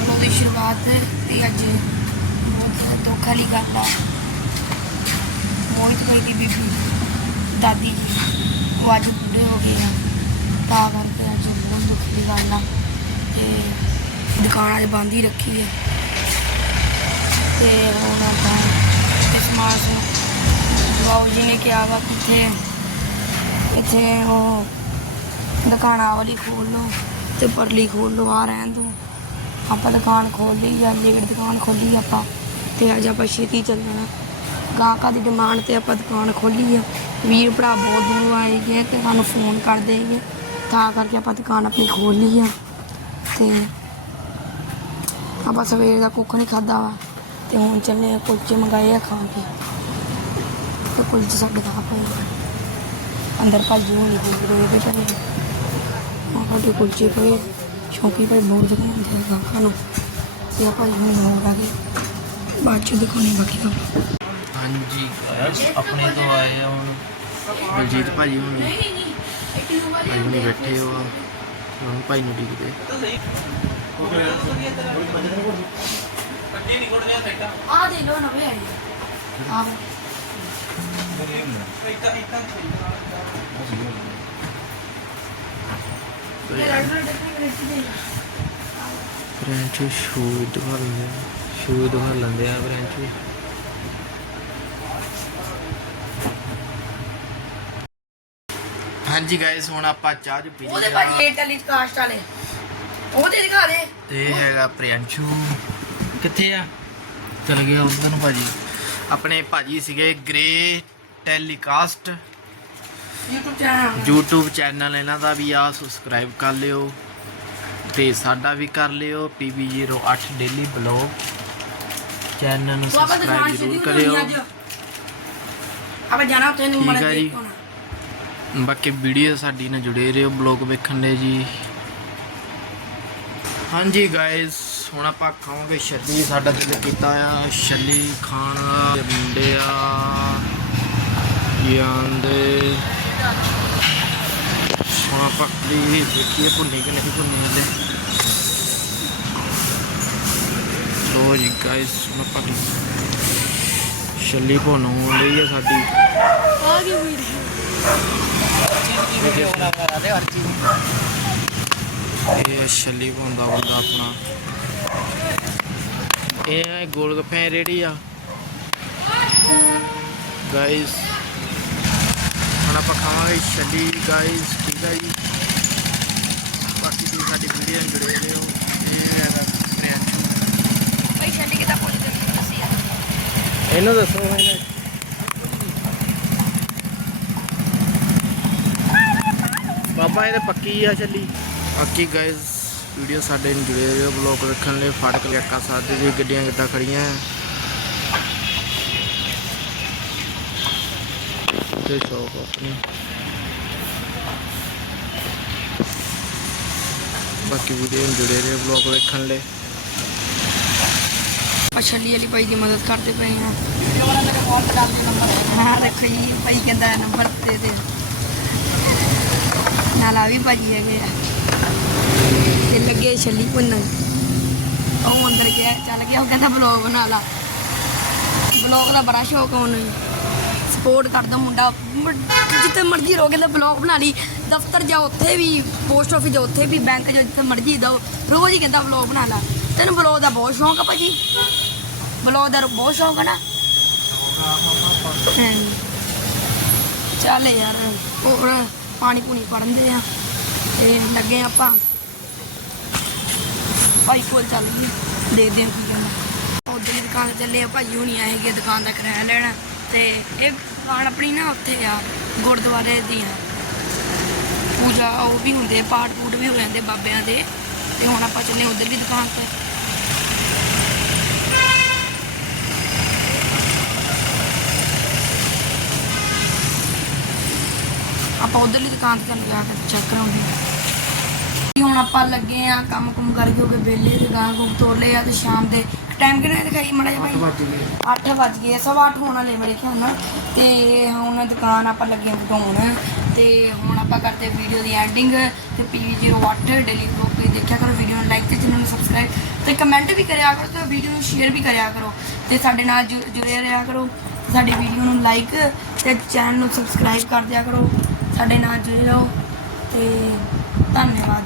Vlog ਦੀ ਸ਼ੁਰੂਆਤ ਤੇ ਅੱਜ ਬਹੁਤ ਦੁੱਖ ਵਾਲੀ ਗੱਲ ਆ ਮੋਹਿਤ ਭਾਈ ਦੀ ਬੀਬੀ, ਦਾਦੀ ਜੀ। ਉਹ ਅੱਜ ਬੁੱਢੇ ਹੋ ਗਏ ਆ। ਤਾਂ ਕਰਕੇ ਅੱਜ ਬਹੁਤ ਦੁੱਖ ਦੀ ਗੱਲ ਆ ਤੇ ਦੁਕਾਨ ਅੱਜ ਬੰਦ ਹੀ ਰੱਖੀ ਹੈ ਤੇ ਹੁਣ ਆਪਾਂ ਇਸ ਮਾਸ ਬਾਊ ਜੀ ਨੇ ਕਿਹਾ ਵਾ ਕਿੱਥੇ ਇੱਥੇ ਇੱਥੇ ਉਹ ਦੁਕਾਨਾਂ ਵਾਲੀ ਖੋਲ ਲਓ ਤੇ ਪਰਲੀ ਖੋਲ ਲਓ, ਆ ਰਹਿਣ ਦੋ ਆਪਾਂ ਦੁਕਾਨ ਖੋਲ ਲਈ ਆ ਲੇਟ ਦੁਕਾਨ ਖੋਲੀ ਆਪਾਂ ਤੇ ਅੱਜ ਆਪਾਂ ਛੇਤੀ ਚੱਲਣਾ ਗਾਹਕਾਂ ਦੀ ਡਿਮਾਂਡ ਤੇ ਆਪਾਂ ਦੁਕਾਨ ਖੋਲੀ ਆ। ਵੀਰ ਭਰਾ ਬਹੁਤ ਦੂਰੋਂ ਆਏ ਗਏ ਤੇ ਸਾਨੂੰ ਫੋਨ ਕਰਦੇ ਗਏ ਤਾਂ ਕਰਕੇ ਆਪਾਂ ਦੁਕਾਨ ਆਪਣੀ ਖੋਲ ਲਈ ਆ। ਤੇ ਆਪਾਂ ਸਵੇਰ ਦਾ ਕੁੱਖ ਨਹੀਂ ਖਾਦਾ ਵਾ। ਤੇ ਹੁਣ ਚੱਲੇ ਆ ਕੁਲਚੇ ਮੰਗਾਏ ਆ ਖਾਣ ਕੇ। ਤੇ ਕੁਲਚੇ ਸਾਡੇ ਦਾ ਪਏ ਅੰਦਰ ਭਾਜੀ ਹੋਣੀ ਗੁਰੂਏ ਦੇ ਪਏ ਆ ਸਾਡੇ ਕੁਲਚੇ ਪਏ ਸ਼ੌਕੀ ਪਏ ਬਹੁਤ ਦਿਖਾਉਂਦੇ ਆ ਗਾਹਕਾਂ ਨੂੰ। ਤੇ ਆਪਾਂ ਹੁਣ ਹੋਰ ਆ ਗਏ ਬਾਅਦ ਚ ਦਿਖਾਉਣੇ ਬਾਕੀ ਕੰਮ ਹਾਂਜੀ ਆਪਣੇ ਤੋਂ ਆਏ ਆ ਹੁਣ। ਬਲਜੀਤ ਭਾਜੀ ਹੁਣ ਭਾਈ ਹੁਣੀ ਬੈਠੇ ਹੋ ਆ ਹੁਣ ਭਾਈ ਨੂੰ ਡਿੱਗਦੇ ਆ। ਦੇ ਲੋ ਨਵੇਂ ਆਏ। ਆ ਬ੍ਰੈਂਚ ਸ਼ੂ ਦਿਖਾ ਲੈਂਦੇ ਸ਼ੂ ਦਿਖਾ ਲੈਂਦੇ ਆ ਬ੍ਰੈਂਚ ਹਾਂਜੀ ਗਾਇਸ ਹੁਣ ਆਪਾਂ ਚਾਹ ਜੂ ਪੀ ਉਹਦੇ ਲਈ ਭਾਜੀ ਆ ਇਹ ਟੈਲੀ ਕਾਸਟ ਵਾਲੇ। ਉਹਦੇ ਦਿਖਾ ਦੇ। ਤੇ ਹੈਗਾ ਪ੍ਰਿਅੰਸ਼ੂ ਕਿੱਥੇ ਆ? ਚਲ ਗਿਆ ਉਧਰ ਨੂੰ ਭਾਜੀ। ਆਪਣੇ ਭਾਜੀ ਸੀਗੇ grey telecast YouTube channel YouTube channel ਇਹਨਾਂ ਦਾ ਵੀ ਆ ਸਬਸਕ੍ਰਾਈਬ ਕਰ ਲਿਓ। ਤੇ ਸਾਡਾ ਵੀ ਕਰ ਲਿਓ PB08 ਡੇਲੀ ਬਲੌਗ ਚੈਨਲ ਨੂੰ ਦੁਕਾਨ ਸਬਸਕ੍ਰਾਈਬ ਸ਼ੁਰੂ ਜ਼ਰੂਰ ਕਰਨੀ ਕਰਿਓ। ਅੱਜ। ਆਪਾਂ ਜਾਣਾ ਉੱਥੇ ਨੂੰ ਠੀਕ ਆ ਜੀ। ਬਾਕੀ ਵੀਡੀਓ ਸਾਡੀ ਨਾਲ ਜੁੜੇ ਰਹੋ ਬਲੌਗ ਵੇਖਣ ਲਈ ਜੀ। ਹਾਂਜੀ ਗਾਇਸ ਹੁਣ ਆਪਾਂ ਖਾਵਾਂਗੇ ਛੱਲੀ। ਸਾਡਾ ਦਿਲ ਕੀਤਾ ਆ ਛੱਲੀ ਖਾਣ। ਦਾ ਮੁੰਡੇ ਆ ਜਾਂਦੇ ਹੁਣ ਆਪਾਂ ਕੀ ਦੇਖੀਏ ਭੁੰਨੇ ਕਿ ਨਹੀਂ ਭੁੰਨੇ ਹਲੇ ਲੋ ਜੀ ਗਾਇਸ ਹੁਣ ਆਪਾਂ ਛੱਲੀ ਭੁੰਨ ਲਈ ਆ ਸਾਡੀ। ਆ ਗਈ ਵੀਡੀਓ ਇਹ ਛੱਲੀ ਪਾਉਂਦਾ ਬੰਦਾ ਆਪਣਾ। ਇਹ ਗੋਲ ਗੱਪੇ ਰੇੜੀ ਆ। ਗਾਇਸ ਹੁਣ ਆਪਾਂ ਖਾਵਾਂਗੇ ਛੱਲੀ ਗਾਇਸ ਠੀਕ ਆ ਜੀ। ਬਾਕੀ ਤੁਸੀਂ ਸਾਡੀ ਵੀਡੀਓ ਨੂੰ ਜੁੜੇ ਰਹੋ ਇਹ ਹੈਗਾ ਪ੍ਰਿਆੰਸ਼ੂ। ਭਾਈ ਛੱਲੀ ਕਿਤਾ ਪੁੱਛਦੇ ਅਸੀਂ ਇਹਨੂੰ ਦੱਸੋ ਇਹਨੇ ਬਾਬਾ ਇਹ ਤੇ ਪੱਕੀ ਆ ਚੱਲੀ ਬਾਕੀ ਗਾਇਸ ਵੀਡੀਓ ਸਾਡੇ ਨੂੰ ਜੁੜੇ ਰਹੋ ਬਲੌਗ ਵੇਖਣ ਲਈ ਫਾਟਕ ਲਿਆਕਾ ਸਾਦੇ ਦੀ। ਗੱਡੀਆਂ ਕਿੱਦਾਂ ਖੜੀਆਂ? ਤੇ ਸ਼ੌਪ ਆਪਣੀ। ਬਾਕੀ ਵੀਡੀਓ ਨੂੰ ਜੁੜੇ ਰਹੋ ਬਲੌਗ ਵੇਖਣ ਲਈ। ਆਪਾਂ ਵਾਲੀ ਭਾਈ ਦੀ ਮਦਦ ਕਰਦੇ ਪਏ ਹਾਂ ਹਾਂ, ਦੇਖੋ ਜੀ ਭਾਈ ਕਹਿੰਦਾ ਨੰਬਰ ਦੇ ਦੇ। ਨਾਲ ਆ ਵੀ ਭਾਜੀ ਹੈਗੇ ਆ। ਤੇ ਲੱਗੇ ਛੱਲੀ ਭੁੰਨਣ। ਉਹ ਅੰਦਰ ਗਿਆ, ਚੱਲ ਗਿਆ, ਉਹ ਕਹਿੰਦਾ ਬਲੌਗ ਬਣਾ ਲਾ। ਬਲੌਗ ਦਾ ਬੜਾ ਸ਼ੌਕ ਉਹਨੂੰ। ਸਪੋਰਟ ਕਰਦਾ ਮੁੰਡਾ। ਮ- ਜਿੱਥੇ ਮਰਜ਼ੀ ਰਹੋ, ਕਹਿੰਦਾ ਬਲੌਗ ਬਣਾ ਲਈ। ਦਫ਼ਤਰ ਜਾ ਉੱਥੇ ਵੀ ਪੋਸਟ ਆਫਿਸ ਜਾ ਉੱਥੇ ਵੀ ਬੈਂਕ ਜਾ ਜਿੱਥੇ ਮਰਜ਼ੀ ਦਾ ਰੋਜ਼ ਹੀ ਕਹਿੰਦਾ ਬਲੌਗ ਬਣਾ ਲਾ। ਤੈਨੂੰ ਬਲੌਗ ਦਾ ਬਹੁਤ ਸ਼ੌਕ ਆ ਭਾਜੀ। ਬਲੌਗ ਦਾ ਬਹੁਤ ਸ਼ੌਂਕ ਆ ਨਾ? ਹਾਂ। ਚੱਲ ਯਾਰ, ਹੋਰ ਪਾਣੀ ਪੂਣੀ ਪੜਨਦੇ ਆ। ਤੇ ਲੱਗੇ ਆਪਾਂ। ਭਾਈ ਕੋਲ ਚੱਲ ਗਈ। ਦੇਖਦੇ ਆ ਕੀ ਕਹਿੰਦਾ। ਉਧਰ ਦੀ ਦੁਕਾਨ ਤੇ ਚੱਲੇ ਆ ਭਾਈ ਹੁਣੀ ਆਏਗੇ ਦੁਕਾਨ ਦਾ ਕਿਰਾਇਆ ਲੈਣਾ। ਤੇ ਇਹ ਦੁਕਾਨ ਆਪਣੀ ਨਾ ਉੱਥੇ ਆ, ਗੁਰਦੁਆਰੇ ਦੀ ਆ ਪੂਜਾ ਉਹ ਵੀ ਹੁੰਦੇ ਪਾਠ ਪੂਟ ਵੀ ਹੋ ਜਾਂਦੇ ਬਾਬਿਆਂ ਦੇ। ਤੇ ਹੁਣ ਆਪਾਂ ਚੱਲੇ ਉਧਰ ਦੀ ਦੁਕਾਨ ਤੇ। ਆਪਾਂ ਉਧਰਲੀ ਦੁਕਾਨ ਤੇ ਤੁਹਾਨੂੰ ਜਾ ਕੇ ਚੈੱਕ ਕਰਾਉਂਦੇ ਹਾਂ। ਹੁਣ ਆਪਾਂ ਲੱਗੇ ਆ ਕੰਮ ਕੁਮ ਕਰਕੇ ਹੋ ਕੇ ਵਿਹਲੇ ਦੁਕਾਨ ਗਾਂ ਗੁੰਮ ਤੋਲੇ ਆ ਤੇ ਸ਼ਾਮ ਦੇ ਟਾਈਮ ਕਿੰਨਾ ਦਿਖਾਈ ਮੜਾ ਜਿਹਾ ਭਾਈ? 8 ਵੱਜ ਗਏ। ਸਵਾ ਅੱਠ ਹੋਣ ਵਾਲੇ ਮੇਰੇ ਖਿਆਲ ਨਾਲ। ਤੇ ਹੁਣ ਦੁਕਾਨ ਆਪਾਂ ਲੱਗੇ ਵਧਾਉਣ। ਤੇ ਹੁਣ ਆਪਾਂ ਕਰਦੇ ਵੀਡੀਓ ਦੀ ਐਂਡਿੰਗ ਤੇ P08 ਡੇਲੀ ਬਲੌਗ ਤੇ ਦੇਖਿਆ ਕਰੋ ਵੀਡੀਓ ਨੂੰ ਲਾਈਕ ਤੇ ਚੈਨਲ ਨੂੰ ਸਬਸਕ੍ਰਾਈਬ ਤੇ ਕਮੈਂਟ ਵੀ ਕਰਿਆ ਕਰੋ ਤੇ ਵੀਡੀਓ ਨੂੰ ਸ਼ੇਅਰ ਵੀ ਕਰਿਆ ਕਰੋ। ਤੇ ਸਾਡੇ ਨਾਲ ਜੁੜੇ ਰਿਹਾ ਕਰੋ। ਸਾਡੀ ਵੀਡੀਓ ਨੂੰ ਲਾਈਕ ਤੇ ਚੈਨਲ ਨੂੰ ਸਬਸਕ੍ਰਾਈਬ ਕਰ ਦਿਆ ਕਰੋ। ਸਾਡੇ ਨਾਲ ਜੁੜੇ ਰਹੋ। ਤੇ ਧੰਨਵਾਦ।